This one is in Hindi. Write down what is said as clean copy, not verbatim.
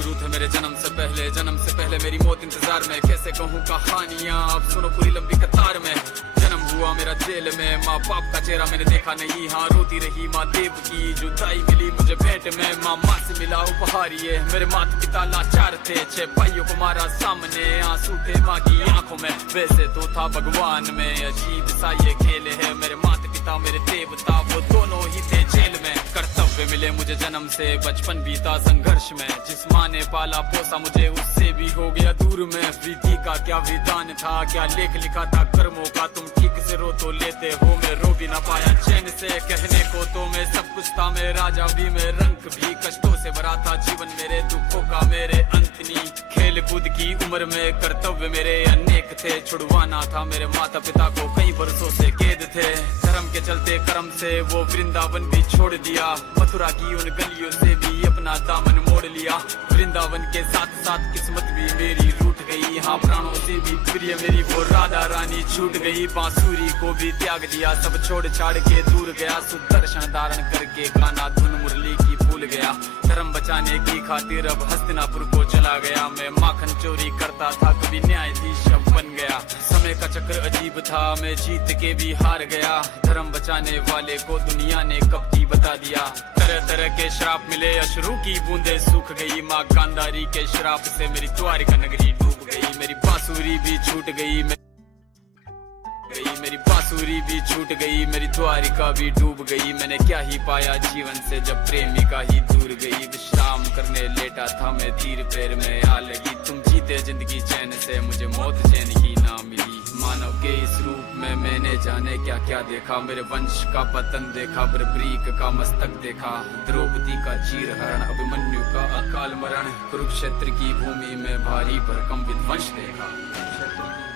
शुरू थे मेरे जन्म से पहले मेरी मौत इंतजार में। कैसे कहूँ कहानियाँ, अब सुनो पूरी लंबी कतार में। जन्म हुआ मेरा जेल में, माँ बाप का चेहरा मैंने देखा नहीं। हाँ रोती रही माँ देव की जुदाई मिली मुझे भेंट में। माँ से मिला उपहार ये, मेरे माता पिता लाचार थे। 6 भाइयों को मारा सामने, आंसू थे माँ की आंखों में। वैसे तो था भगवान में, अजीब सा ये खेल है। मेरे माता पिता मेरे देवता, वो दोनों ही थे जेल में। कर्तव्य मिले मुझे जन्म से, बचपन बीता संघर्ष में। जिस माँ ने पाला पोसा मुझे, उससे भी हो गया दूर में। विधि का क्या विधान था, क्या लेख लिखा था कर्मों का। तुम ठीक से रो तो लेते हो, मैं रो भी ना पाया चैन से। कहने को तो मैं सब कुछ था, मैं राजा भी, मैं रंग भी। कष्टों से भरा था जीवन मेरे, दुखों का मेरे अंत नहीं। खेल कूद की उम्र में कर्तव्य मेरे अनेक थे। छुड़वाना था मेरे माता पिता को, कई बरसों से कैद थे। धर्म के चलते कर्म से वो वृंदावन भी छोड़ दिया। मथुरा की उन गलियों से भी अपना दामन मोड़ लिया। वृंदावन के साथ साथ किस्मत भी मेरी रूठ गई। हाँ प्राणों से भी प्रिय मेरी वो राधा रानी छूट गई। बांसुरी को भी त्याग दिया, सब छोड़ छाड़ के दूर गया। सुदर्शन धारण करके कान्हा धुन मुरली की भूल गया। धर्म बचाने की खातिर अब हस्तिनापुर को चला गया। मैं माखन चोरी करता था, कभी न्यायाधीश अब बन गया। समय का चक्र अजीब था, मैं जीत के भी हार गया। धर्म बचाने वाले को दुनिया ने कब की बता दिया। तरह तरह के श्राप मिले, अश्रु की बूंदे सूख गई। माँ गांधारी के श्राप से मेरी द्वारिका नगरी डूब गई। मेरी बांसुरी भी छूट गई, मेरी बांसुरी भी छूट गई। मेरी द्वारिका भी डूब गई। मैंने क्या ही पाया जीवन से, जब प्रेमिका ही दूर गई। विश्राम करने लेटा था मैं, तीर पैर में आ लगी। तुम जीते जिंदगी चैन से, मुझे मौत चैन ही ना मिली। मानव के इस रूप में मैंने जाने क्या क्या देखा। मेरे वंश का पतन देखा, बर्बरीक का मस्तक देखा। द्रौपदी का चीरहरण, अभिमन्यु का अकाल मरण। कुरुक्षेत्र की भूमि में भारी भरकम विध्वंस देखा।